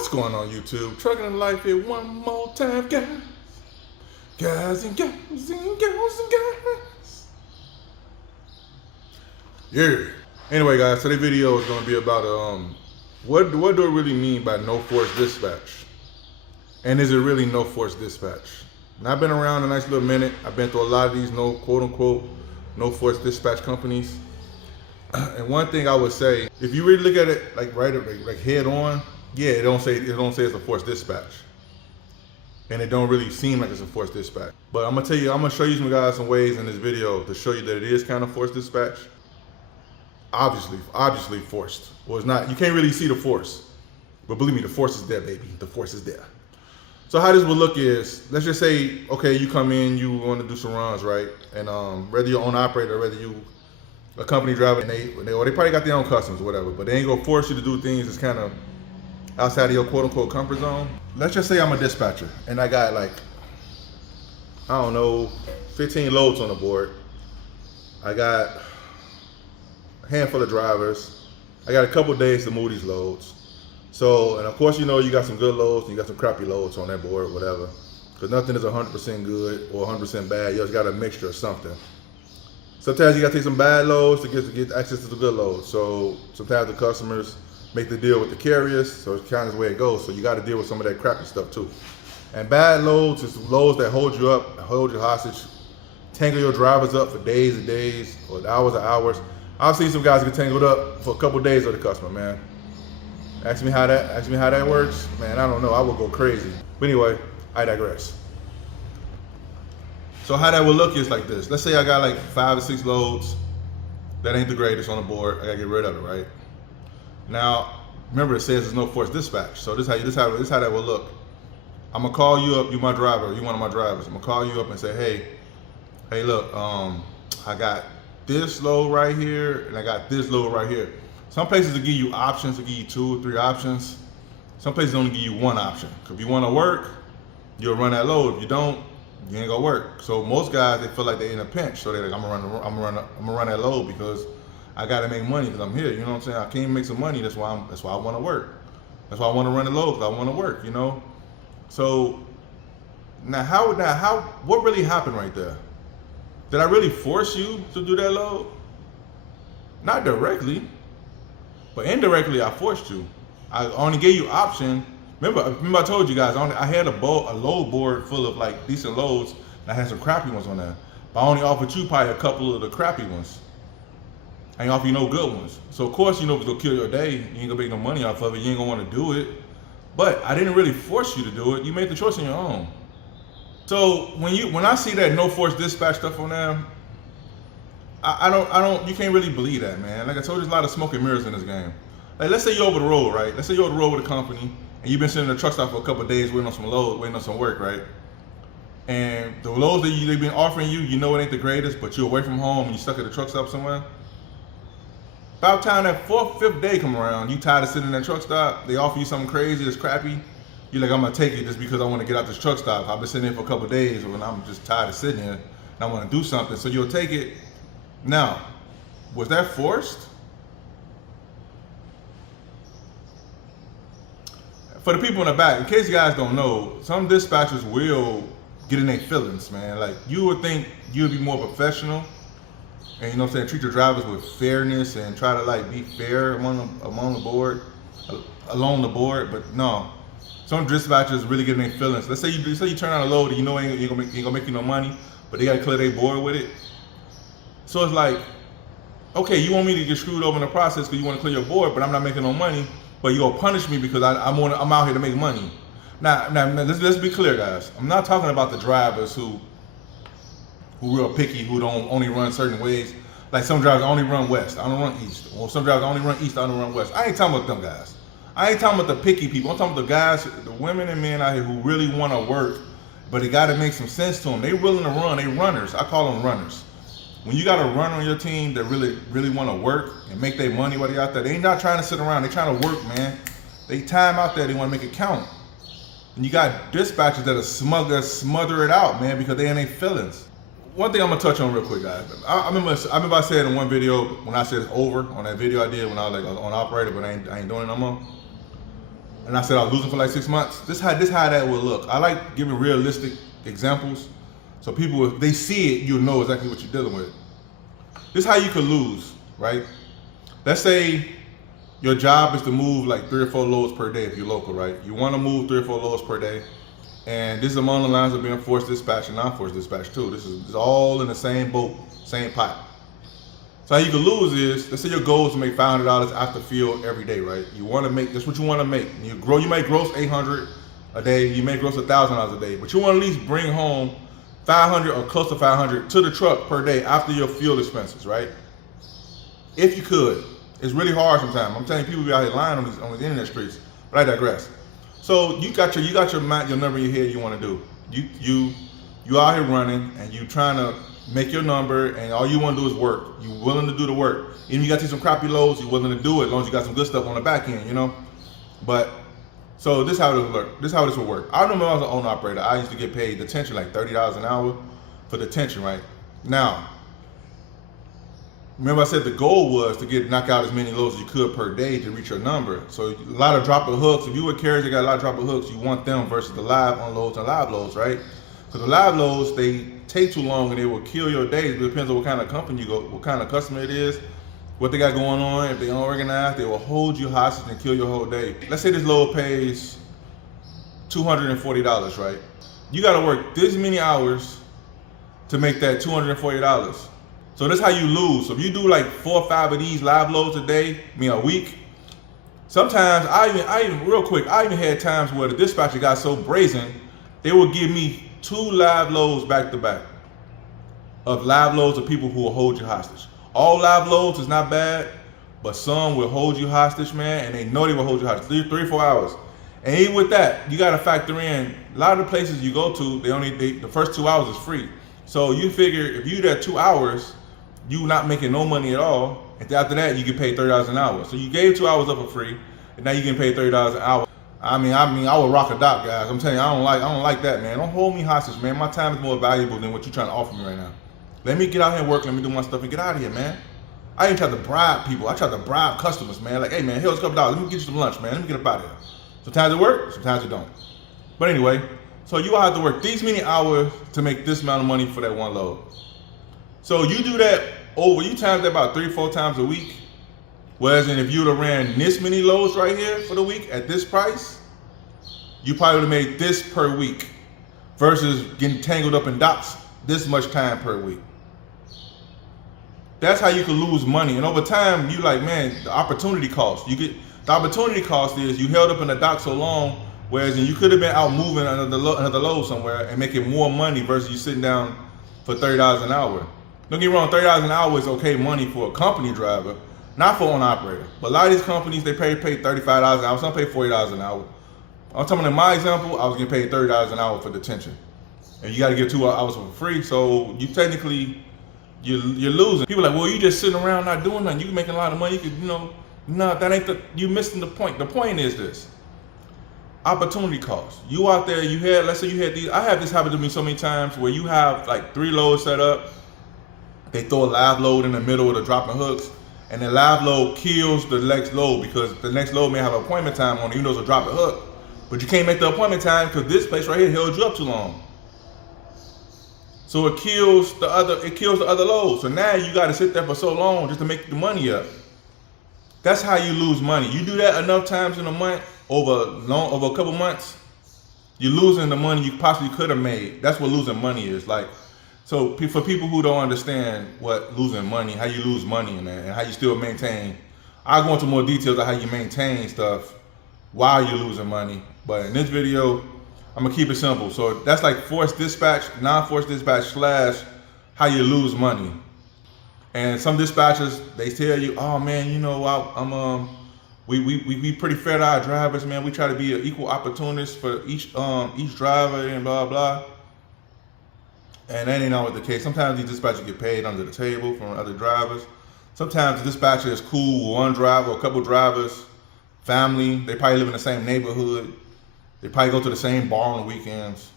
What's going on, YouTube? Trucking in Life here one more time, guys. Guys and gals and gals and guys. Yeah. Anyway, guys, today's video is going to be about what do I really mean by no force dispatch? And is it really no force dispatch? And I've been around a nice little minute. I've been through a lot of these quote unquote no force dispatch companies. And one thing I would say, if you really look at it like head on, yeah, it don't say it's a forced dispatch, and it don't really seem like it's a forced dispatch. But I'm gonna show you some ways in this video to show you that it is kind of forced dispatch. Obviously forced. Well, it's not. You can't really see the force, but believe me, the force is there, baby. The force is there. So how this would look is, let's just say, okay, you come in, you want to do some runs, right? And whether you're own operator, whether you a company driver, and they probably got their own customers or whatever, but they ain't gonna force you to do things that's kind of outside of your quote unquote comfort zone. Let's just say I'm a dispatcher and I got like, I don't know, 15 loads on the board. I got a handful of drivers. I got a couple days to move these loads. So, and of course, you know, you got some good loads and you got some crappy loads on that board, whatever. Because nothing is 100% good or 100% bad. You just got a mixture of something. Sometimes you gotta take some bad loads to get access to the good loads. So sometimes the customers make the deal with the carriers, so it's kind of the way it goes. So you gotta deal with some of that crappy stuff too. And bad loads is loads that hold you up, hold you hostage, tangle your drivers up for days and days, or hours and hours. I've seen some guys get tangled up for a couple of days with the customer, man. Ask me how that works, man. I don't know. I would go crazy. But anyway, I digress. So how that would look is like this. Let's say I got like 5 or 6 loads that ain't the greatest on the board. I gotta get rid of it, right? Now, remember it says there's no force dispatch. So this how that will look. I'm gonna call you up. You my driver. You one of my drivers. I'm gonna call you up and say, hey, look, I got this load right here, and I got this load right here. Some places will give you options. Will give you 2 or 3 options. Some places only give you 1 option. If you want to work, you'll run that load. If you don't, you ain't gonna work. So most guys, they feel like they're in a pinch. So they're like, I'm gonna run that load because I gotta make money because I'm here. You know what I'm saying? I can't make some money. That's why I want to work. That's why I want to run the load because I want to work. You know. So now what really happened right there? Did I really force you to do that load? Not directly, but indirectly I forced you. I only gave you option. Remember I told you guys, I had a load board full of like decent loads, and I had some crappy ones on there. But I only offered you probably a couple of the crappy ones. I ain't offer you no good ones. So of course, you know, if it's gonna kill your day, you ain't gonna make no money off of it, you ain't gonna wanna do it. But I didn't really force you to do it, you made the choice on your own. So when I see that no force dispatch stuff on there, you can't really believe that, man. Like I told you, there's a lot of smoke and mirrors in this game. Like let's say you're over the road, right? Let's say you're over the road with a company, and you've been sitting in the truck stop for a couple of days waiting on some load, waiting on some work, right? And the loads that they've been offering you, you know it ain't the greatest, but you're away from home and you're stuck at the truck stop somewhere. About time that 4th, 5th day come around, you tired of sitting in that truck stop, they offer you something crazy, it's crappy. You're like, I'm gonna take it just because I wanna get out this truck stop. I've been sitting there for a couple of days and I'm just tired of sitting here and I wanna do something. So you'll take it. Now, was that forced? For the people in the back, in case you guys don't know, some dispatchers will get in their feelings, man. Like you would think you'd be more professional and, you know what I'm saying, treat your drivers with fairness and try to like be fair along the board, but no. Some dispatchers really get in their feelings. Let's say you turn on a load and you know ain't gonna make you no money, but they gotta clear their board with it. So it's like, okay, you want me to get screwed over in the process because you want to clear your board, but I'm not making no money, but you gonna punish me because I'm out here to make money. Now let's be clear, guys. I'm not talking about the drivers who real picky, who don't only run certain ways. Like some drivers only run west, I don't run east. Or some drivers only run east, I don't run west. I ain't talking about them guys. I ain't talking about the picky people. I'm talking about the guys, the women and men out here who really want to work, but it got to make some sense to them. They willing to run. They runners. I call them runners. When you got a runner on your team that really want to work and make their money while they out there, they ain't not trying to sit around. They trying to work, man. They time out there. They want to make it count. And you got dispatchers that are smother it out, man, because they in their feelings. One thing I'm gonna touch on real quick, guys. I remember I said in one video when I said it's over on that video I did when I was like on operator, but I ain't doing it no more. and I said I was losing for like 6 months. This how that would look. I like giving realistic examples, so people, if they see it, you'll know exactly what you're dealing with. This is how you could lose, right? Let's say your job is to move like 3 or 4 loads per day if you're local, right? You want to move 3 or 4 loads per day, and this is among the lines of being forced dispatch and non-forced dispatch too. This is all in the same boat, same pot. So how you can lose is, let's say your goal is to make $500 after field every day, right? You want to make, that's what you want to make. You may gross $800 a day, you may gross $1,000 a day, but you want to at least bring home $500 or close to $500 to the truck per day after your fuel expenses, right? If you could. It's really hard sometimes. I'm telling you, people be out here lying on these internet streets, but I digress. So you got your number in your head you want to do. You out here running and you trying to make your number, and all you want to do is work. You willing to do the work. Even you got to see some crappy loads, you willing to do it as long as you got some good stuff on the back end, you know? But, so this is how it would work. This is how this would work. I remember when I was an owner operator, I used to get paid detention like $30 an hour for detention, right? Now, remember I said the goal was to knock out as many loads as you could per day to reach your number. So a lot of drop of hooks. If you with carriers that got a lot of drop of hooks, you want them versus the live unloads and live loads, right? Because the live loads, they take too long and they will kill your days. It depends on what kind of company you go, what kind of customer it is, what they got going on. If they unorganized, they will hold you hostage and kill your whole day. Let's say this load pays $240, right? You got to work this many hours to make that $240. So that's how you lose. So if you do like 4 or 5 of these live loads a day, a week, sometimes I even had times where the dispatcher got so brazen, they would give me 2 live loads back to back of live loads of people who will hold you hostage. All live loads is not bad, but some will hold you hostage, man, and they know they will hold you hostage 3 or 4 hours. And even with that, you got to factor in a lot of the places you go to, the first 2 hours is free. So you figure if you there 2 hours, you not making no money at all. And after that, you get paid $30 an hour. So you gave 2 hours up for free, and now you getting paid $30 an hour. I would rock a dot, guys. I'm telling you, I don't like that, man. Don't hold me hostage, man. My time is more valuable than what you're trying to offer me right now. Let me get out here and work. Let me do my stuff and get out of here, man. I ain't try to bribe people. I try to bribe customers, man. Like, hey, man, here's a couple dollars. Let me get you some lunch, man. Let me get up out of here. Sometimes it works, sometimes it don't. But anyway, so you will have to work these many hours to make this amount of money for that one load. So you do that you times that about 3 or 4 times a week. Whereas if you would have ran this many loads right here for the week at this price, you probably would have made this per week versus getting tangled up in dots this much time per week. That's how you can lose money. And over time, you like, man, the opportunity cost. The opportunity cost is you held up in the dock so long, whereas you could have been out moving another load somewhere and making more money versus you sitting down for $30 an hour. Don't get me wrong, $30 an hour is okay money for a company driver, not for an operator. But a lot of these companies, they pay $35 an hour, some pay $40 an hour. I'm talking in my example, I was getting paid $30 an hour for detention. And you got to get 2 hours for free, so you technically, you're losing. People are like, well, you just sitting around not doing nothing. You making a lot of money, you could, no, that ain't you missing the point. The point is this. Opportunity cost. You out there, let's say you had these, I have this happen to me so many times where you have like 3 loads set up, they throw a live load in the middle of the dropping hooks, and the live load kills the next load because the next load may have an appointment time on it, even though it's a dropping hook. But you can't make the appointment time because this place right here held you up too long. So it kills the other load. So now you got to sit there for so long just to make the money up. That's how you lose money. You do that enough times in a month, over a couple months, you're losing the money you possibly could have made. That's what losing money is like. So for people who don't understand what losing money, how you lose money and how you still maintain, I'll go into more details of how you maintain stuff while you're losing money. But in this video, I'm gonna keep it simple. So that's like forced dispatch, non-forced dispatch / how you lose money. And some dispatchers, they tell you, oh man, we pretty fair to our drivers, man. We try to be an equal opportunist for each driver and blah blah. And that ain't always the case. Sometimes these dispatchers get paid under the table from other drivers. Sometimes the dispatcher is cool with one driver, a couple drivers, family. They probably live in the same neighborhood. They probably go to the same bar on the weekends.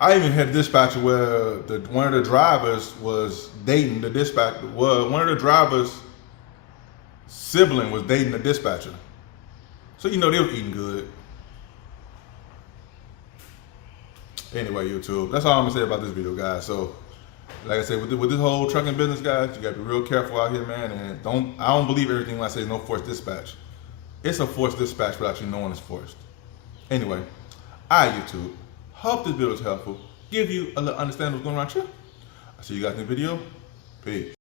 I even had a dispatcher where one of the drivers was dating the dispatcher. One of the drivers' sibling was dating the dispatcher. So you know they was eating good. Anyway, YouTube, that's all I'm gonna say about this video, guys. So, like I said, with this whole trucking business, guys, you gotta be real careful out here, man. And I don't believe everything when I say no forced dispatch. It's a forced dispatch without you knowing it's forced. Anyway, alright, YouTube. Hope this video was helpful. Give you a little understanding of what's going on here. I'll see you guys in the video. Peace.